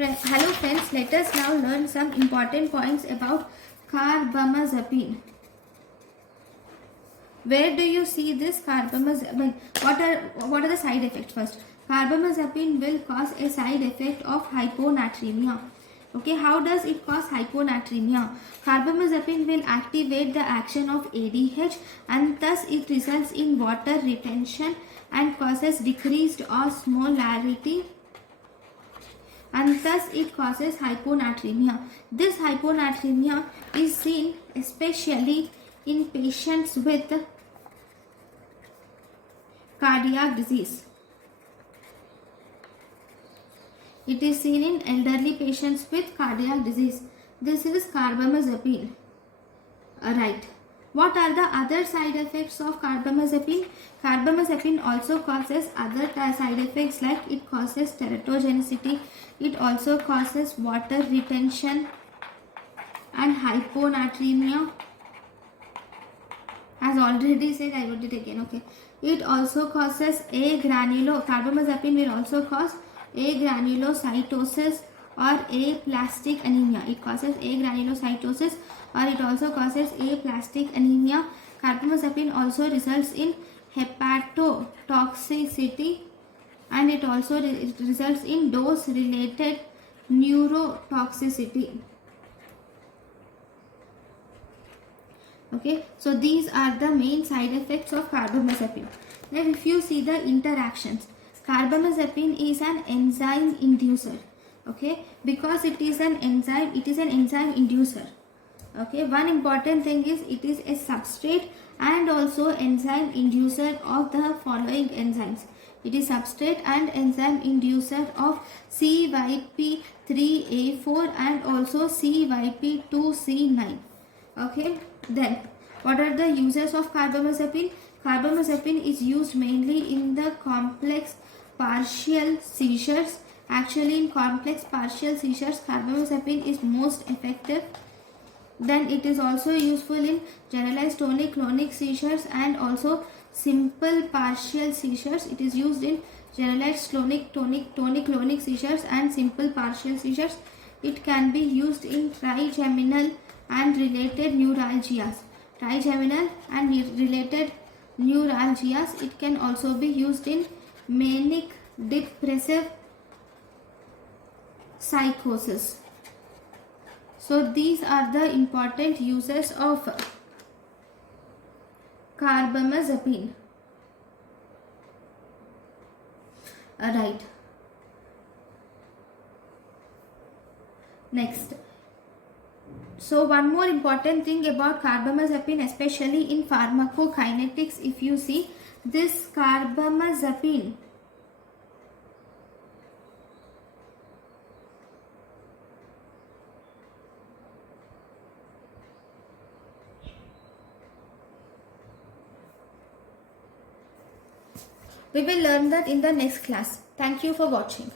Hello friends, let us now learn some important points about carbamazepine. Where do you see this carbamazepine? What are the side effects first? Carbamazepine will cause a side effect of hyponatremia. Okay, how does it cause hyponatremia? Carbamazepine will activate the action of ADH and thus it results in water retention and causes decreased osmolarity, and thus it causes hyponatremia. This hyponatremia is seen especially in patients with cardiac disease. It is seen in elderly patients with cardiac disease. This is carbamazepine. Right. What are the other side effects of carbamazepine? Carbamazepine also causes other side effects, like it causes teratogenicity, it also causes water retention and hyponatremia. As already said, I wrote it again. Okay. It also causes carbamazepine will also cause agranulocytosis or aplastic anemia. It causes agranulocytosis or it also causes aplastic anemia. Carbamazepine also results in hepatotoxicity and it also results in dose related neurotoxicity. Okay, so these are the main side effects of carbamazepine. Now if you see the interactions, carbamazepine is an enzyme inducer. Okay, because it is an enzyme inducer. Okay, one important thing is it is a substrate and also enzyme inducer of the following enzymes. It is substrate and enzyme inducer of CYP3A4 and also CYP2C9. Okay, then what are the uses of carbamazepine? Carbamazepine is used mainly in the complex partial seizures. Actually, in complex partial seizures, carbamazepine is most effective. Then it is also useful in generalized tonic-clonic seizures and also simple partial seizures. It is used in generalized tonic-clonic seizures and simple partial seizures. It can be used in trigeminal and related neuralgias. It can also be used in manic depressive psychosis. So these are the important uses of carbamazepine. Right. Next. So one more important thing about carbamazepine, especially in pharmacokinetics, if you see this carbamazepine we will learn that in the next class. Thank you for watching.